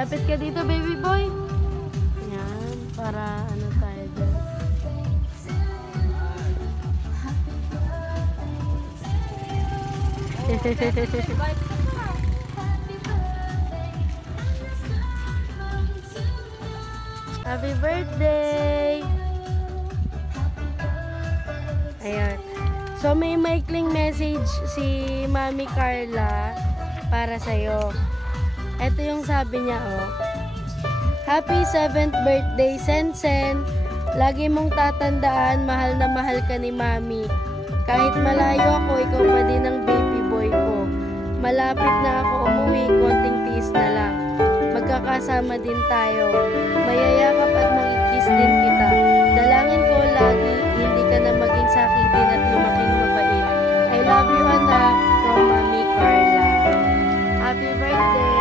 Lapit ka dito, baby boy. Yan, para ano tayo dyan. Happy birthday! Ayan. So, may maikling message si Mami Carla para sa'yo. Ito yung sabi niya, oh. Happy 7th birthday, Sensen. Lagi mong tatandaan, mahal na mahal ka ni Mami. Kahit malayo ako, ikaw pa din ang baby boy ko. Malapit na ako umuwi, konting tiis na lang. Magkakasama din tayo. Mayayakap at makikiss din kita. Dalangin ko lagi, hindi ka na maging sakitin at lumaking mabait. I love you, anak, from Mami Carla. Happy birthday!